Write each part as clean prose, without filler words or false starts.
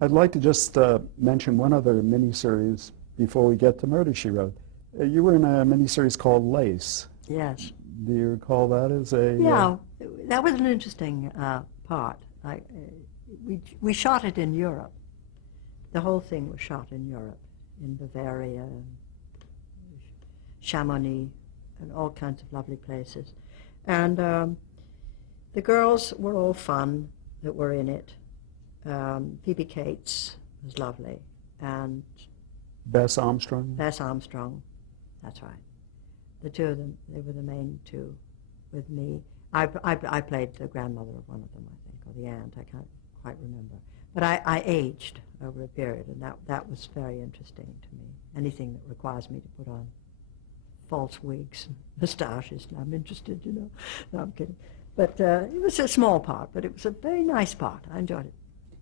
I'd like to just mention one other miniseries before we get to Murder, She Wrote. You were in a miniseries called Lace. Yes. Do you recall that as a... Yeah, that was an interesting part. We shot it in Europe. The whole thing was shot in Europe, in Bavaria, Chamonix, and all kinds of lovely places. And the girls were all fun that were in it. Phoebe Cates was lovely, and Bess Armstrong? Bess Armstrong, that's right. The two of them, they were the main two with me. I played the grandmother of one of them, I think, or the aunt, I can't quite remember. But I aged over a period, and that was very interesting to me. Anything that requires me to put on false wigs and moustaches, I'm interested, you know. No, I'm kidding. But it was a small part, but it was a very nice part. I enjoyed it.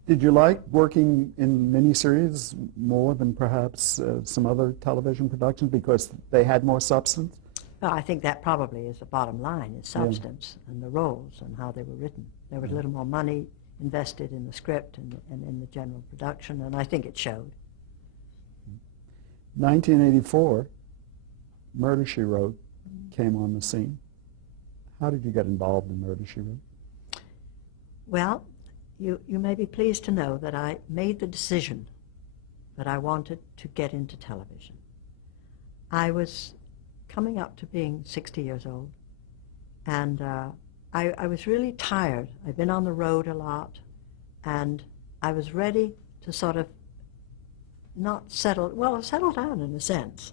Did you like working in miniseries more than perhaps some other television productions because they had more substance? Well, I think that probably is the bottom line, is substance and the roles and how they were written. There was a little more money invested in the script and in the general production, and I think it showed. 1984, Murder, She Wrote came on the scene. How did you get involved in Murder, She Wrote? Well, you may be pleased to know that I made the decision that I wanted to get into television. I was coming up to being 60 years old, and I was really tired. I'd been on the road a lot, and I was ready to sort of not settle down in a sense.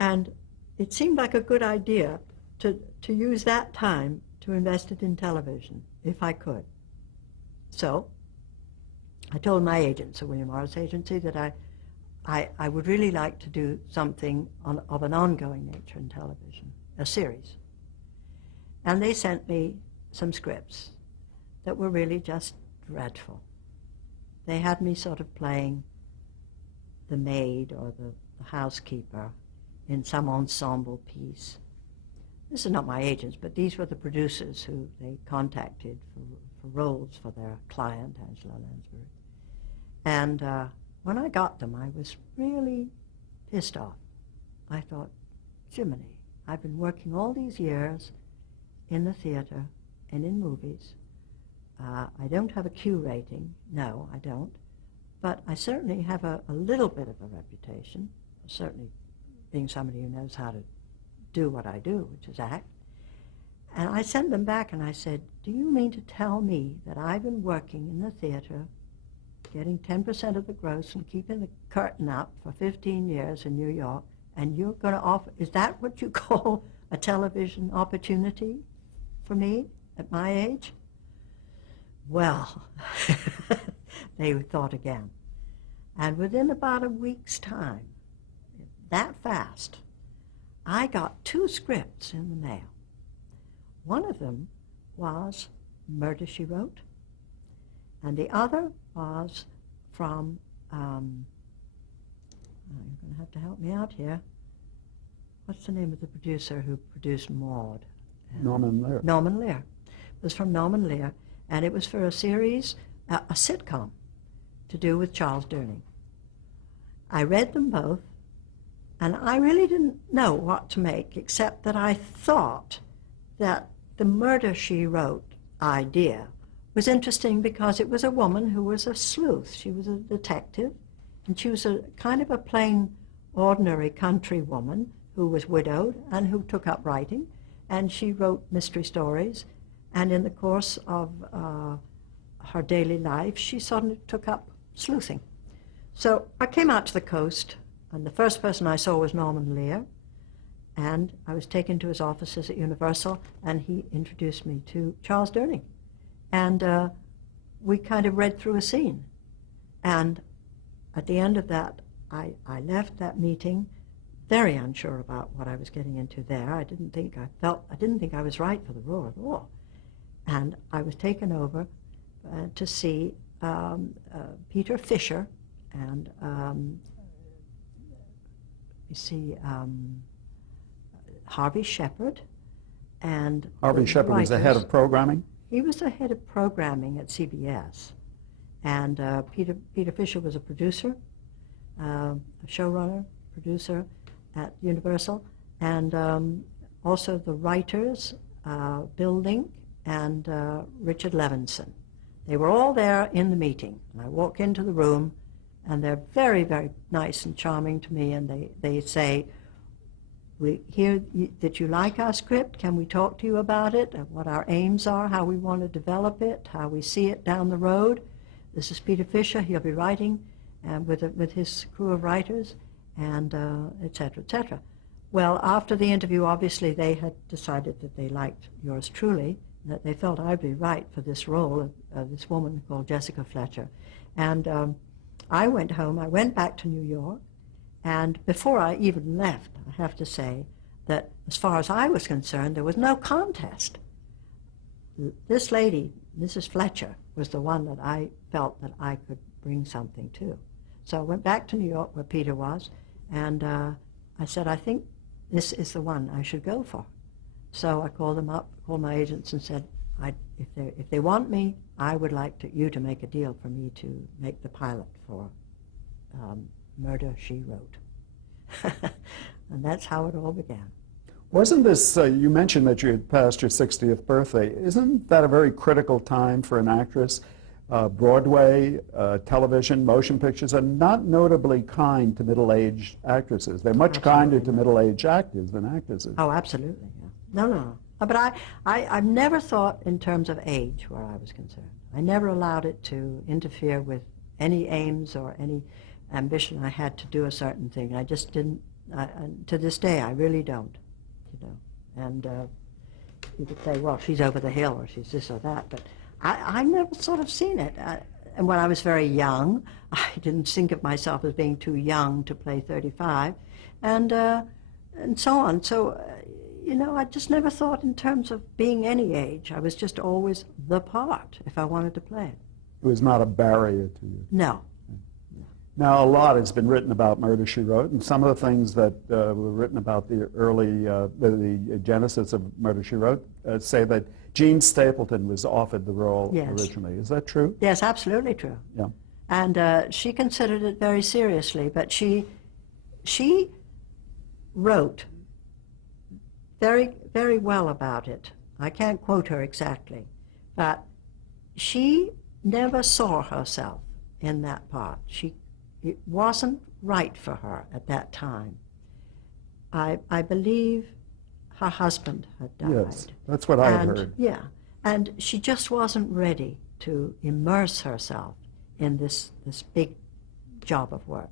And it seemed like a good idea to use that time to invest it in television, if I could. So I told my agent, Sir William Morris Agency, that I would really like to do something of an ongoing nature in television, a series. And they sent me some scripts that were really just dreadful. They had me sort of playing the maid or the housekeeper in some ensemble piece. This is not my agents, but these were the producers who they contacted for roles for their client, Angela Lansbury. And when I got them, I was really pissed off. I thought, Jiminy, I've been working all these years in the theater and in movies. I don't have a Q rating. No, I don't. But I certainly have a little bit of a reputation, certainly being somebody who knows how to do what I do, which is act. And I sent them back and I said, do you mean to tell me that I've been working in the theater, getting 10% of the gross and keeping the curtain up for 15 years in New York, and you're going to offer, is that what you call a television opportunity for me at my age? Well, they thought again. And within about a week's time, that fast, I got 2 scripts in the mail. One of them was Murder, She Wrote, and the other was from, you're going to have to help me out here. What's the name of the producer who produced Maude? Norman Lear. Norman Lear. It was from Norman Lear, and it was for a series, a sitcom, to do with Charles Durning. I read them both, and I really didn't know what to make, except that I thought that the Murder, She Wrote idea was interesting because it was a woman who was a sleuth. She was a detective, and she was a kind of a plain, ordinary country woman who was widowed and who took up writing, and she wrote mystery stories, and in the course of her daily life, she suddenly took up sleuthing. So I came out to the coast, and the first person I saw was Norman Lear, and I was taken to his offices at Universal, and he introduced me to Charles Durning. And we kind of read through a scene. And at the end of that, I left that meeting very unsure about what I was getting into there. I didn't think I was right for the role at all. And I was taken over to see Peter Fisher and Harvey Shepherd. And Harvey Shepherd was the head of programming? He was the head of programming at CBS. And Peter Fisher was a producer, a showrunner, producer at Universal, and also the writers, Bill and Richard Levinson. They were all there in the meeting. And I walk into the room, and they're very, very nice and charming to me, and they say, we hear that you like our script. Can we talk to you about it, and what our aims are, how we want to develop it, how we see it down the road? This is Peter Fisher. He'll be writing with his crew of writers, and et cetera, et cetera. Well, after the interview, obviously, they had decided that they liked yours truly, that they felt I'd be right for this role of this woman called Jessica Fletcher. And I went home. I went back to New York. And before I even left, I have to say that as far as I was concerned, there was no contest. This lady, Mrs. Fletcher, was the one that I felt that I could bring something to. So I went back to New York where Peter was, and I said, I think this is the one I should go for. So I called them up, called my agents, and said, if they want me, I would like you to make a deal for me to make the pilot for Murder, She Wrote. And that's how it all began. Wasn't this, you mentioned that you had passed your 60th birthday. Isn't that a very critical time for an actress? Broadway, television, motion pictures are not notably kind to middle-aged actresses. They're much kinder to middle-aged actors than actresses. Oh, absolutely. Yeah. No. But I've never thought in terms of age where I was concerned. I never allowed it to interfere with any aims or any ambition I had to do a certain thing. I just didn't, to this day, I really don't, you know. And you could say, well, she's over the hill or she's this or that, but I never sort of seen it. And when I was very young, I didn't think of myself as being too young to play 35, and so on. So, you know, I just never thought in terms of being any age. I was just always the part if I wanted to play it. It was not a barrier to you. No. Now, a lot has been written about Murder, She Wrote, and some of the things that were written about the early, the genesis of Murder, She Wrote, say that Jean Stapleton was offered the role originally. Is that true? Yes, absolutely true. Yeah. And she considered it very seriously, but she wrote very, very well about it. I can't quote her exactly, but she never saw herself in that part. It wasn't right for her at that time. I believe her husband had died. Yes, that's what I had heard. Yeah, and she just wasn't ready to immerse herself in this big job of work.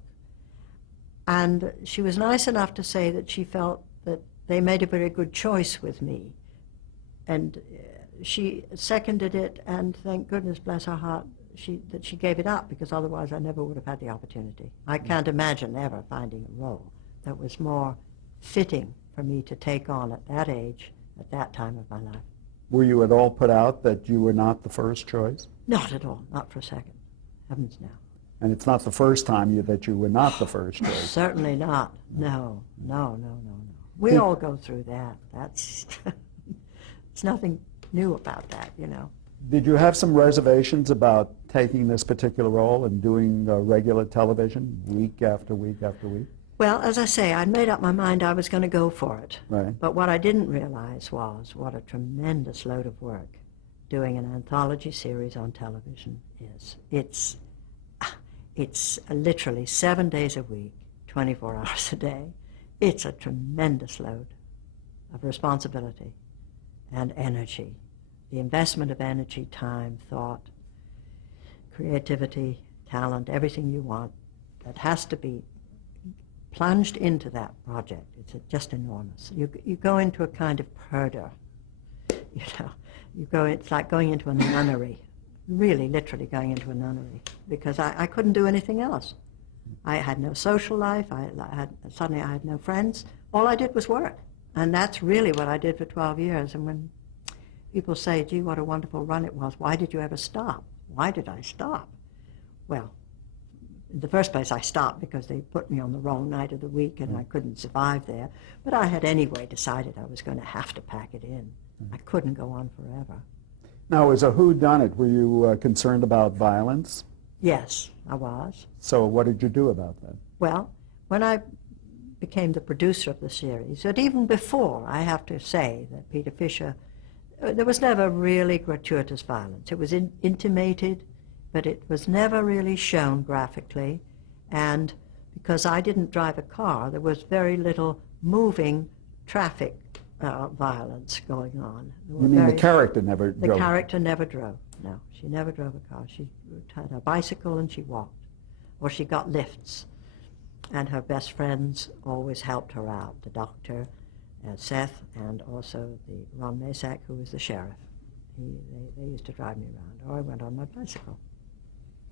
And she was nice enough to say that she felt that they made a very good choice with me. And she seconded it, and thank goodness, bless her heart, that she gave it up, because otherwise I never would have had the opportunity. I can't imagine ever finding a role that was more fitting for me to take on at that age, at that time of my life. Were you at all put out that you were not the first choice? Not at all, not for a second. Heavens no. And it's not the first time that you were not the first choice. Certainly not. No. We all go through that. That's, there's nothing new about that, you know. Did you have some reservations about taking this particular role and doing regular television week after week after week? Well, as I say, I'd made up my mind I was going to go for it. Right. But what I didn't realize was what a tremendous load of work doing an anthology series on television is. It's literally 7 days a week, 24 hours a day. It's a tremendous load of responsibility and energy. The investment of energy, time, thought, creativity, talent, everything you want, that has to be plunged into that project. It's just enormous. You go into a kind of purdah, you know. It's like going into a nunnery, really literally going into a nunnery, because I couldn't do anything else. I had no social life. Suddenly I had no friends. All I did was work. And that's really what I did for 12 years. And when people say, gee, what a wonderful run it was, why did you ever stop? Why did I stop? Well, in the first place, I stopped because they put me on the wrong night of the week and I couldn't survive there. But I had anyway decided I was going to have to pack it in. I couldn't go on forever. Now, as a whodunit, were you concerned about violence? Yes, I was. So what did you do about that? Well, when I became the producer of the series, but even before, I have to say that Peter Fisher, there was never really gratuitous violence. It was intimated, but it was never really shown graphically. And because I didn't drive a car, there was very little moving traffic violence going on. You mean the character never drove? The character never drove, no. She never drove a car. She had a bicycle and she walked, or she got lifts. And her best friends always helped her out, the doctor, Seth, and also the Ron Masak, who was the sheriff. They used to drive me around, or I went on my bicycle.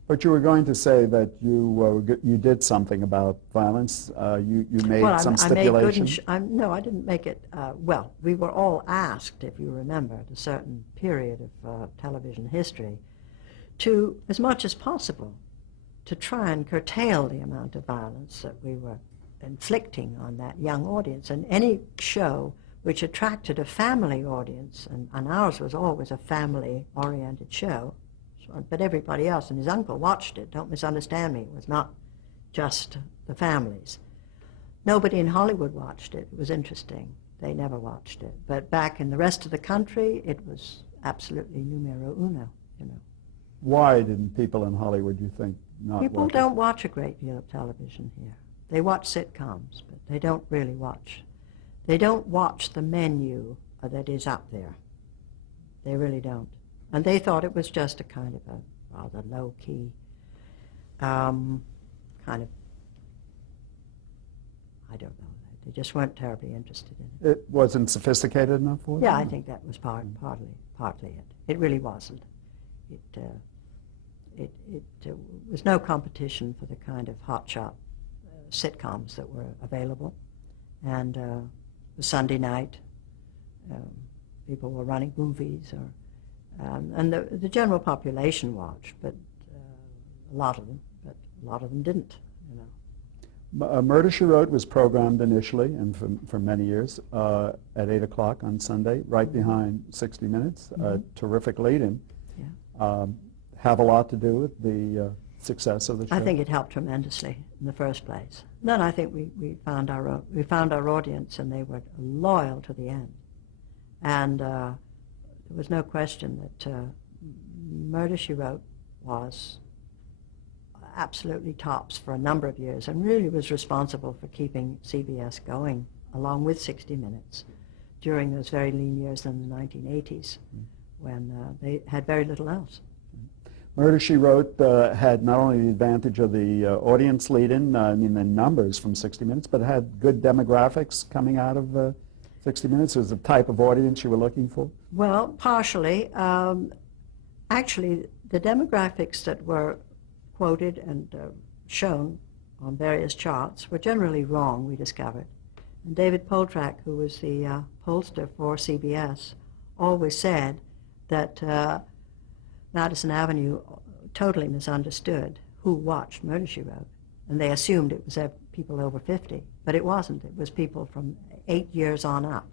But you were going to say that you did something about violence. You made some stipulations. No, I didn't make it. Well, we were all asked, if you remember, at a certain period of television history, to, as much as possible, to try and curtail the amount of violence that we were inflicting on that young audience. And any show which attracted a family audience, and ours was always a family-oriented show, but everybody else and his uncle watched it. Don't misunderstand me. It was not just the families. Nobody in Hollywood watched it. It was interesting. They never watched it. But back in the rest of the country, it was absolutely numero uno, you know. Why didn't people in Hollywood, you think, not People watch don't watch a great deal of television here. They watch sitcoms, but they don't really watch. They don't watch the menu that is up there. They really don't. And they thought it was just a kind of a rather low-key kind of, I don't know. They just weren't terribly interested in it. It wasn't sophisticated enough for them? Yeah, I think that was partly it. It really wasn't. It was no competition for the kind of hotshot sitcoms that were available. And the Sunday night, people were running movies, or and the general population watched, but a lot of them didn't, you know. Murder, She Wrote was programmed initially and for many years at 8 o'clock on Sunday, right behind 60 Minutes. Terrific lead-in. Yeah. Have a lot to do with the success of the show? I think it helped tremendously in the first place. Then I think we found our audience, and they were loyal to the end. And there was no question that Murder, She Wrote was absolutely tops for a number of years, and really was responsible for keeping CBS going, along with 60 Minutes, during those very lean years in the 1980s, when they had very little else. Murder, She Wrote had not only the advantage of the audience lead-in, I mean the numbers from 60 Minutes, but had good demographics coming out of 60 Minutes. It was the type of audience you were looking for? Well, partially. Actually, the demographics that were quoted and shown on various charts were generally wrong, we discovered. And David Poltrack, who was the pollster for CBS, always said that Madison Avenue totally misunderstood who watched Murder, She Wrote. And they assumed it was people over 50, but it wasn't. It was people from 8 years on up.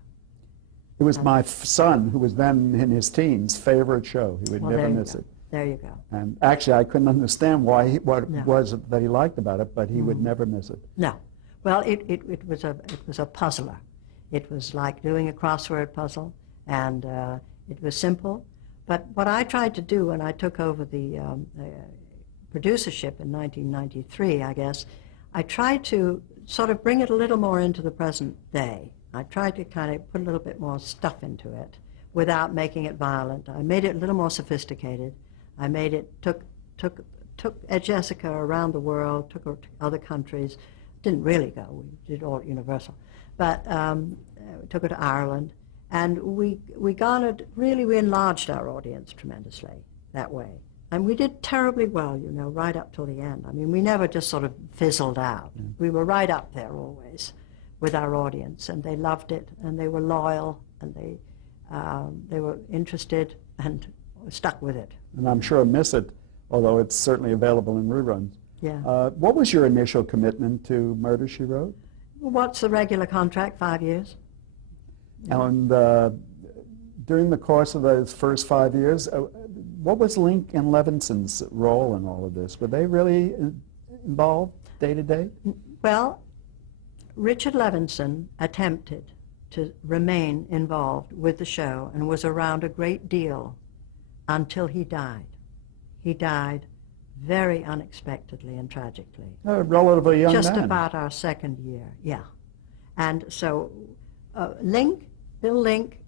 It was my son, who was then in his teens, favorite show. He would never miss it. There you go. And actually, I couldn't understand what it was that he liked about it, but he would never miss it. No. Well, it was a puzzler. It was like doing a crossword puzzle, and it was simple. But what I tried to do when I took over the producership in 1993, I guess, I tried to sort of bring it a little more into the present day. I tried to kind of put a little bit more stuff into it without making it violent. I made it a little more sophisticated. I made it, took Jessica around the world, took her to other countries. Didn't really go, we did all at Universal. But took her to Ireland. And we enlarged our audience tremendously that way. And we did terribly well, you know, right up till the end. I mean, we never just sort of fizzled out. We were right up there always with our audience, and they loved it, and they were loyal, and they were interested and stuck with it. And I'm sure miss it, although it's certainly available in reruns. Yeah. What was your initial commitment to Murder, She Wrote? What's the regular contract? 5 years. And during the course of those first 5 years, What was Link and Levinson's role in all of this? Were they really involved day to day? Well, Richard Levinson attempted to remain involved with the show and was around a great deal until he died. He died very unexpectedly and tragically. A relatively young Just man. about our second year, yeah. And so Bill Link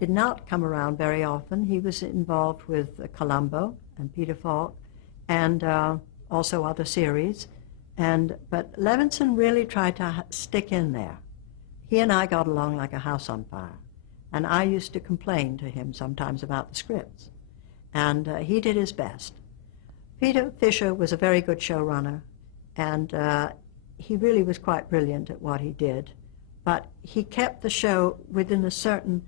did not come around very often. He was involved with Columbo and Peter Falk and also other series. But Levinson really tried to stick in there. He and I got along like a house on fire. And I used to complain to him sometimes about the scripts. And he did his best. Peter Fisher was a very good showrunner, and he really was quite brilliant at what he did. But he kept the show within a certain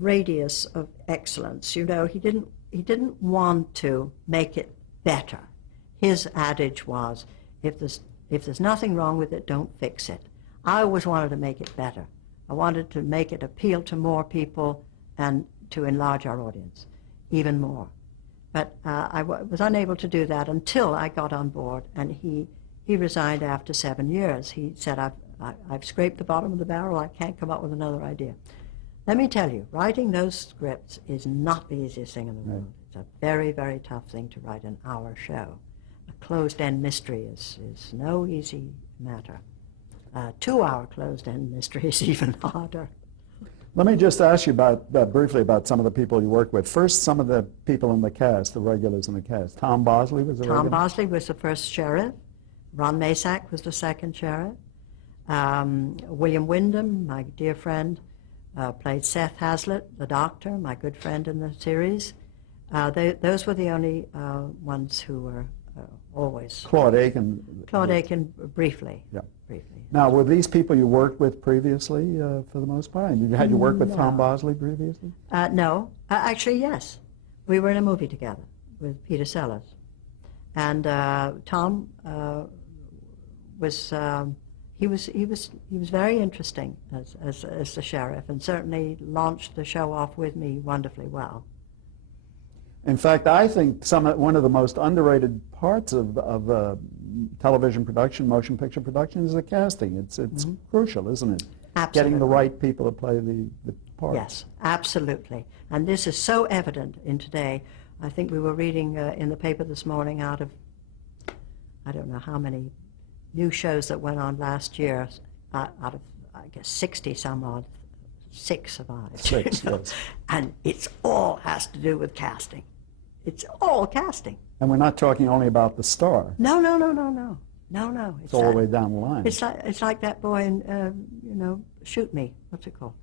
radius of excellence. You know, he didn't want to make it better. His adage was, if there's nothing wrong with it, don't fix it. I always wanted to make it better. I wanted to make it appeal to more people and to enlarge our audience even more. But I was unable to do that until I got on board, and he resigned after 7 years. He said, I've scraped the bottom of the barrel, I can't come up with another idea. Let me tell you, writing those scripts is not the easiest thing in the world. It's a very, very tough thing to write an hour show. A closed-end mystery is no easy matter. 2-hour closed-end mystery is even harder. Let me just ask you briefly about some of the people you worked with. First, some of the people in the cast, the regulars in the cast. Tom Bosley was a regular? Tom Bosley was the first sheriff. Ron Masak was the second sheriff. William Wyndham, my dear friend, played Seth Hazlitt, the doctor, my good friend in the series. Those were the only ones who were always. Claude Aiken. Claude Aiken, briefly. Yeah. Briefly. Now, were these people you worked with previously, for the most part? And had you worked with Tom Bosley previously? No. Actually, yes. We were in a movie together with Peter Sellers. And Tom was very interesting as the sheriff, and certainly launched the show off with me wonderfully well. In fact, I think one of the most underrated parts of television production, motion picture production, is the casting. It's crucial, isn't it? Absolutely. Getting the right people to play the parts. Yes, absolutely. And this is so evident in today. I think we were reading in the paper this morning out of, I don't know how many new shows that went on last year, out of, I guess, 60 some odd, 6 survived. 6, yes. And it's all has to do with casting. It's all casting. And we're not talking only about the star. No. It's all the way down the line. It's like that boy in, Shoot Me. What's it called?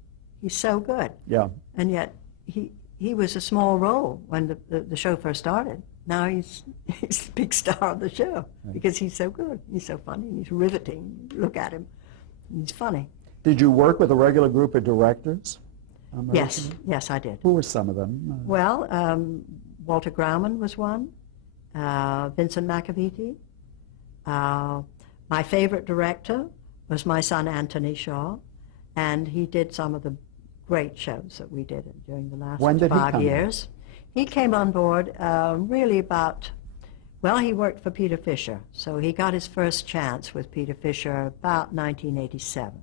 He's so good. Yeah. And yet he was a small role when the show first started. Now he's the big star of the show because he's so good. He's so funny. He's riveting. Look at him. He's funny. Did you work with a regular group of directors? Yes, I did. Who were some of them? Well, Walter Grauman was one. Vincent McAvity. My favorite director was my son Anthony Shaw, and he did some of the great shows that we did during the last 5 years. He came on board really about, well, he worked for Peter Fisher, so he got his first chance with Peter Fisher about 1987.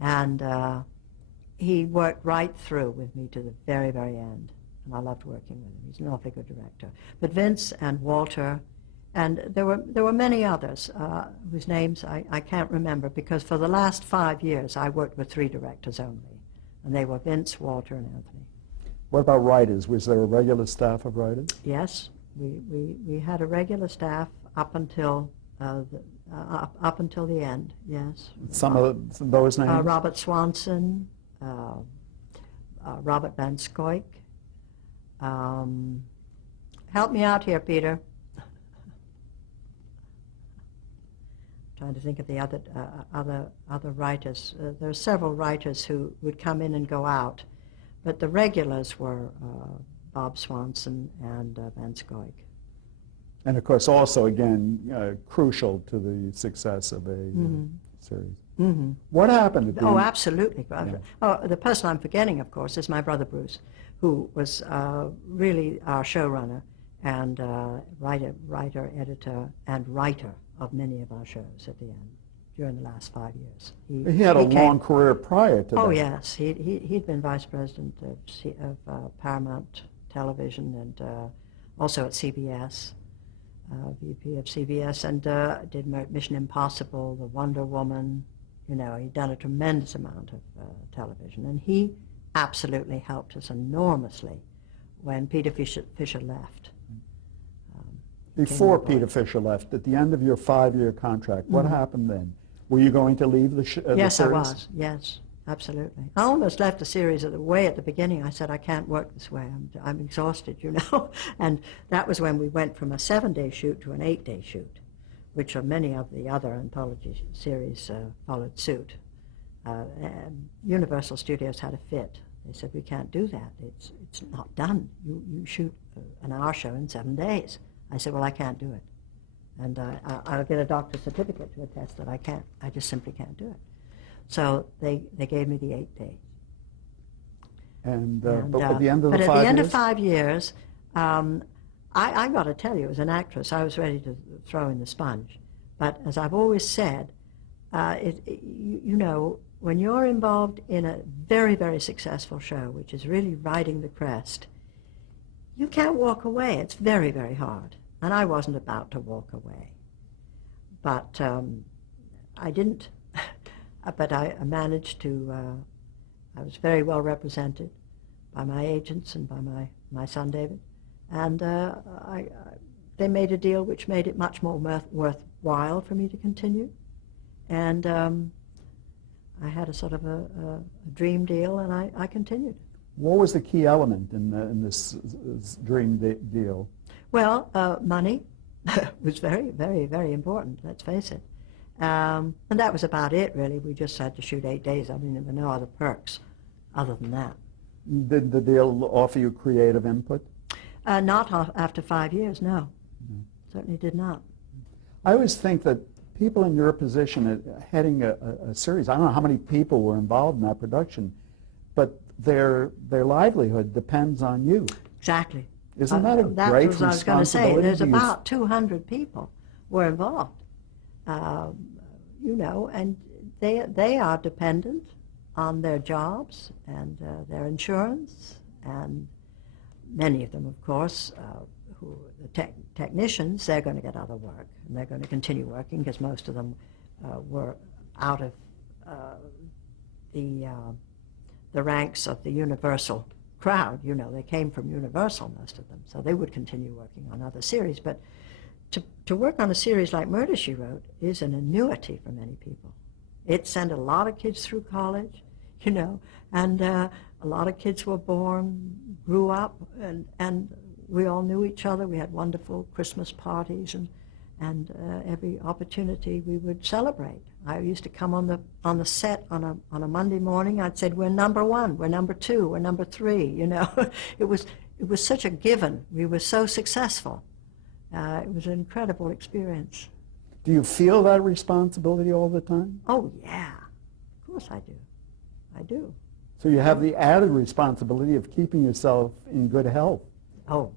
And he worked right through with me to the very, very end, and I loved working with him. He's an awfully good director. But Vince and Walter, and there were many others whose names I can't remember, because for the last 5 years I worked with 3 directors only, and they were Vince, Walter, and Anthony. What about writers? Was there a regular staff of writers? Yes, we had a regular staff up until the end. Yes. Some of those names. Robert Swanson, Robert Van Scoik. Help me out here, Peter. Trying to think of the other writers. There are several writers who would come in and go out. But the regulars were Bob Swanson and Van Scoik. And of course, also, again, crucial to the success of a series. Mm-hmm. What happened at the Oh, end? absolutely. Yeah. Oh, the person I'm forgetting, of course, is my brother Bruce, who was really our showrunner and writer, editor, and writer of many of our shows at the end during the last 5 years. He had a long career prior to that. Oh, yes. He'd been vice president of Paramount Television and also at CBS, VP of CBS, and did Mission Impossible, The Wonder Woman. You know, he'd done a tremendous amount of television, and he absolutely helped us enormously when Peter Fisher left. Before Peter Fisher left, at the end of your 5-year contract, what happened then? Were you going to leave the series? Yes, I was. Yes, absolutely. I almost left the series way at the beginning. I said, I can't work this way. I'm exhausted, you know. And that was when we went from a 7-day shoot to an 8-day shoot, which many of the other anthology series followed suit. And Universal Studios had a fit. They said, we can't do that. It's not done. You shoot an hour show in 7 days. I said, well, I can't do it. And I'll get a doctor's certificate to attest that I can't. I just simply can't do it. So they gave me the 8 days. But at the end of the 5 years? But at the end of 5 years, I got to tell you, as an actress, I was ready to throw in the sponge. But as I've always said, you know, when you're involved in a very, very successful show, which is really riding the crest, you can't walk away. It's very, very hard. And I wasn't about to walk away. But I didn't. But I managed to, I was very well represented by my agents and by my son David. And they made a deal which made it much more worthwhile for me to continue. And I had a sort of a dream deal, and I continued. What was the key element in this dream deal? Well, money was very, very, very important, let's face it. And that was about it, really. We just had to shoot 8 days. I mean, there were no other perks other than that. Did the deal offer you creative input? Not after 5 years, no. Certainly did not. I always think that people in your position heading a series, I don't know how many people were involved in that production, but their livelihood depends on you. Exactly. Isn't that a great responsibility? That's what I was going to say. There's about 200 people were involved, you know, and they are dependent on their jobs and their insurance, and many of them, of course, who the technicians, they're going to get other work, and they're going to continue working because most of them were out of the ranks of the Universal crowd. You know, they came from Universal, most of them, so they would continue working on other series. But to work on a series like Murder, She Wrote is an annuity for many people. It sent a lot of kids through college, you know, and a lot of kids were born, grew up, and we all knew each other. We had wonderful Christmas parties, and every opportunity we would celebrate. I used to come on the set on a Monday morning. I'd say, we're number 1, we're number 2, we're number 3. You know, it was such a given. We were so successful. It was an incredible experience. Do you feel that responsibility all the time? Oh yeah, of course I do. I do. So you have the added responsibility of keeping yourself in good health. Oh,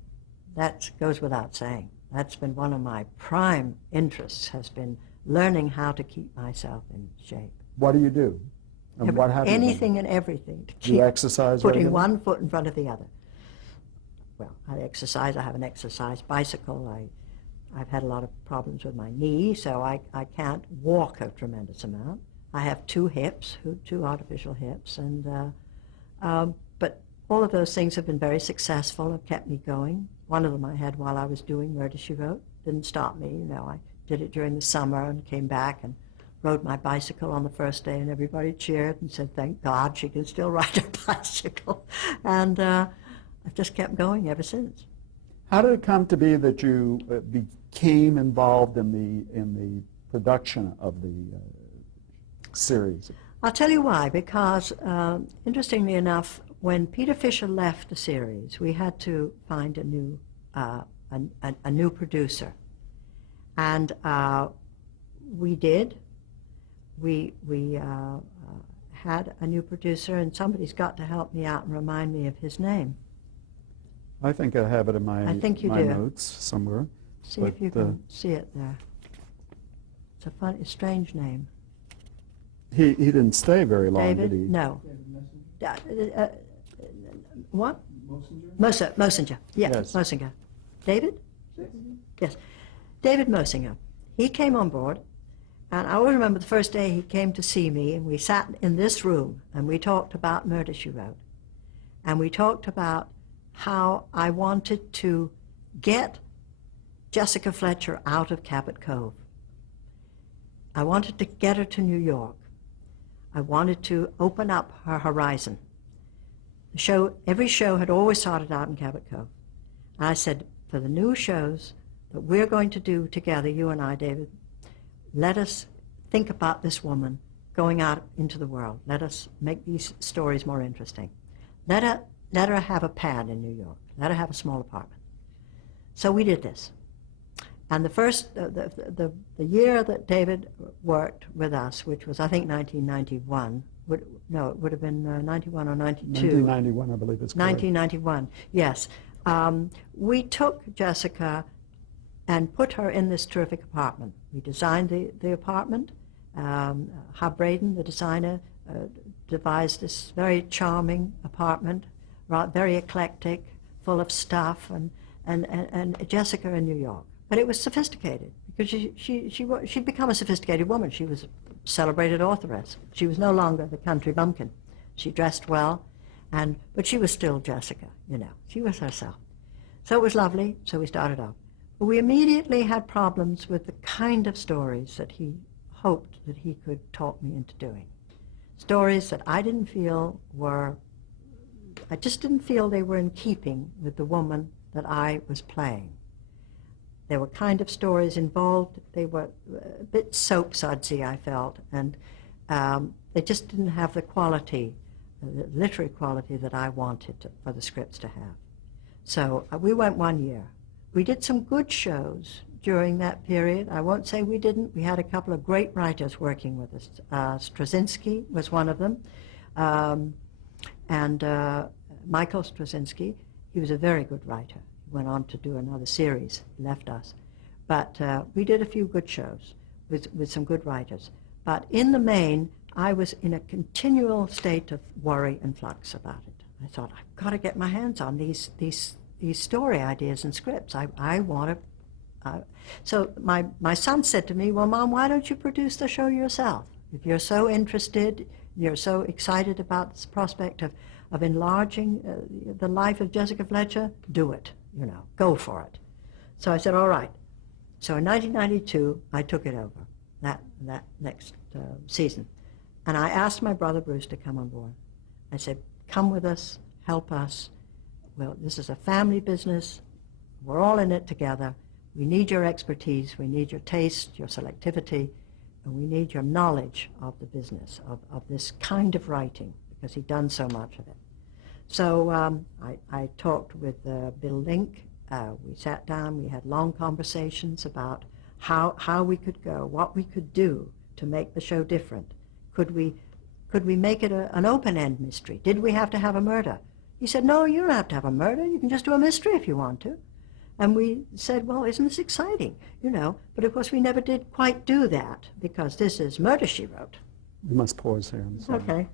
that goes without saying. That's been one of my prime interests, has been learning how to keep myself in shape. What do you do? And what have anything and everything to keep you exercise putting regularly? one foot in front of the other. Well, I exercise. I have an exercise bicycle. I've had a lot of problems with my knee, so I can't walk a tremendous amount. I have 2 hips, 2 artificial hips, and but all of those things have been very successful, have kept me going. One of them I had while I was doing Murder, She Wrote. Didn't stop me, you know. I did it during the summer and came back and rode my bicycle on the first day, and everybody cheered and said, thank God she can still ride her bicycle. And I've just kept going ever since. How did it come to be that you became involved in the production of the series? I'll tell you why, because interestingly enough, when Peter Fisher left the series, we had to find a new producer. And we did. we had a new producer, and somebody's got to help me out and remind me of his name. I think I have it in my, I think you my do. notes somewhere. See But, if you can see it there. It's a funny, strange name. He didn't stay very long, David? did he? No. What? Mosinger. Yeah, Yes. Mosinger. David? Yes. David Mosinger. He came on board, and I always remember the first day he came to see me, and we sat in this room, and we talked about Murder, She Wrote. And we talked about how I wanted to get Jessica Fletcher out of Cabot Cove. I wanted to get her to New York. I wanted to open up her horizon. Every show had always started out in Cabot Cove. And I said, for the new shows that we're going to do together, you and I, David, let us think about this woman going out into the world. Let us make these stories more interesting. Let her have a pad in New York. Let her have a small apartment. So we did this. And the year that David worked with us, which was, I think, 1991, it would have been 91 or 92. 1991, I believe it's correct. 1991, yes. We took Jessica and put her in this terrific apartment. We designed the apartment. Hub Braden, the designer, devised this very charming apartment, very eclectic, full of stuff, and Jessica in New York. But it was sophisticated because she'd become a sophisticated woman. She was a celebrated authoress. She was no longer the country bumpkin. She dressed well, but she was still Jessica, you know. She was herself. So it was lovely, so we started off. But we immediately had problems with the kind of stories that he hoped that he could talk me into doing. Stories that I just didn't feel they were in keeping with the woman that I was playing. There were kind of stories involved. They were a bit soap-sudsy, I felt, and they just didn't have the quality, the literary quality that I wanted for the scripts to have. So we went 1 year. We did some good shows during that period. I won't say we didn't. We had a couple of great writers working with us. Straczynski was one of them, and Michael Straczynski. He was a very good writer. Went on to do another series, left us. But we did a few good shows with some good writers. But in the main, I was in a continual state of worry and flux about it. I thought, I've got to get my hands on these story ideas and scripts. I want to. So my son said to me, well, Mom, why don't you produce the show yourself? If you're so interested, you're so excited about this prospect of enlarging the life of Jessica Fletcher, do it. You know, go for it. So I said, all right. So in 1992, I took it over, that next season. And I asked my brother Bruce to come on board. I said, come with us, help us. Well, this is a family business. We're all in it together. We need your expertise. We need your taste, your selectivity, and we need your knowledge of the business, of this kind of writing, because he'd done so much of it. So I talked with Bill Link. We sat down. We had long conversations about how we could go, what we could do to make the show different. Could we make it an open-end mystery? Did we have to have a murder? He said, no, you don't have to have a murder. You can just do a mystery if you want to. And we said, well, isn't this exciting? You know, but of course we never did quite do that because this is Murder, She Wrote. We must pause here. I'm sorry. Okay.